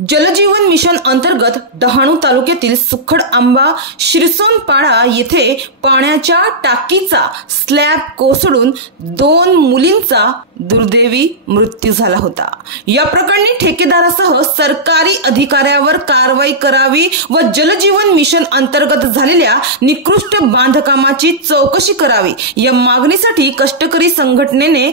जलजीवन mission अंतर्गत डहाणू तालुक्यातील सुखडआंबा शिरसोनपाडा येथे पाण्याच्या टाकीचा स्लॅब कोसळून 2 मुलींचा दुर्दैवी मृत्यू झाला होता। या प्रकरणी ठेकेदारासह सरकारी अधिकाऱ्यावर कारवाई करावी व जलजीवन मिशन अंतर्गत झालेल्या निकृष्ट बांधकामाची चौकशी करावी या मागणीसाठी कष्टकरी संघटनेने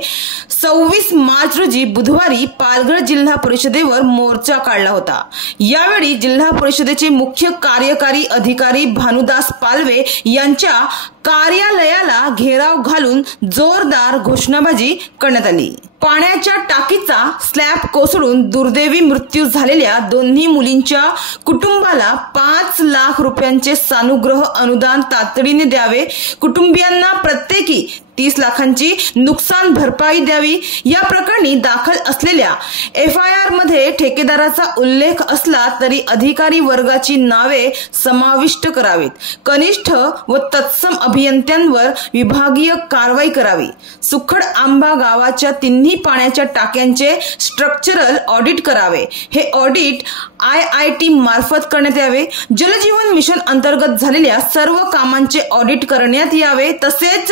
26 मार्च रोजी बुधवारी पालघर जिल्हा परिषदेवर मोर्चा काढला होता। यावेळी जिल्हा परिषदेचे मुख्य कार्यकारी अधिकारी भानुदास पालवे यांच्या कार्यालयाला घेराव घालून जोरदार घोषणाबाजी करण्यात आली। पाण्याच्या टाकीचा स्लॅब कोसळून दुर्दैवी मृत्यू झालेल्या दोन्ही मुलींच्या कुटुंबाला 5 लाख रुपयांचे सानुग्रह अनुदान तातडीने द्यावे, कुटुंबियांना प्रत्येकी 30 लाखांची नुकसान भरपाई द्यावी। या प्रकरणी दाखल असलेल्या FIR मध्ये ठेकेदाराचा उल्लेख असला तरी अधिकारी वर्गाची नावे समाविष्ट करावीत। कनिष्ठ व तत्सम अभियंत्यांवर विभागीय कारवाई करावी। सुखडआंबा गावाच्या तिन्ही पाण्याच्या टाक्यांचे स्ट्रक्चरल ऑडिट करावे। हे ऑडिट IIT मार्फत करण्यात यावे। जलजीवन मिशन अंतर्गत झालेल्या सर्व कामांचे ऑडिट करण्यात यावे। तसेच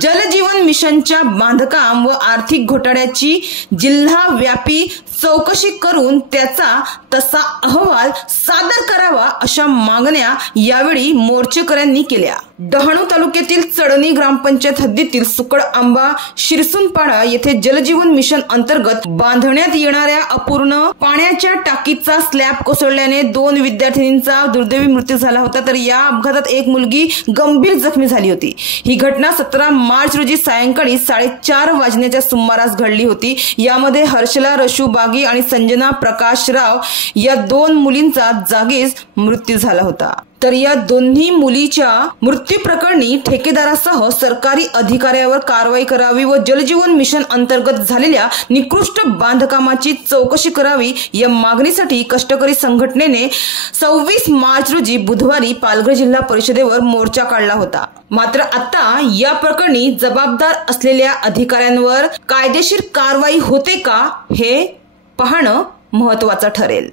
जलजीवन मिशनच्या बांधकाम व आर्थिक घोटाळ्याची जिल्हाव्यापी चौकशी करून त्याचा तसा अहवाल सादर करावा अशा मागण्या यावेळी मोर्चेकऱ्यांनी केल्या। डहाणू तालुक्यातील चढणी ग्रामपंचायत हद्दीतील सुखडआंबा शिरसोनपाडा येथे जलजीवन मिशन अंतर्गत बांधण्यात येणाऱ्या अपूर्ण पाण्याच्या टाकीचा स्लॅब कोसळल्याने 2 विद्यार्थिनींचा दुर्दैवी मृत्यू झाला होता, तर या अपघातात एक मुलगी गंभीर जखमी झाली होती। ही घटना 17 मार्च रोजी सायंकाळी 4:30 वाजण्याच्या सुमारास घडली होती। यामध्ये हर्षला रशू बागी आणि संजना प्रकाशराव या 2 मुलींचा जागीच मृत्यू झाला होता। तर या दोन्ही मुलीच्या मृत्यू प्रकरणी ठेकेदारासह सरकारी अधिकाऱ्यावर कारवाई करावी व जलजीवन मिशन अंतर्गत झालेल्या निकृष्ट बांधकामाची चौकशी करावी या मागणीसाठी कष्टकरी संघटनेने 26 मार्च रोजी बुधवारी पालघर जिल्हा परिषदेवर मोर्चा काढला होता। मात्र आता या प्रकरणी जबाबदार असलेल्या अधिकाऱ्यांवर कायदेशीर कारवाई होते का हे पाहणं महत्त्वाचं ठरेल।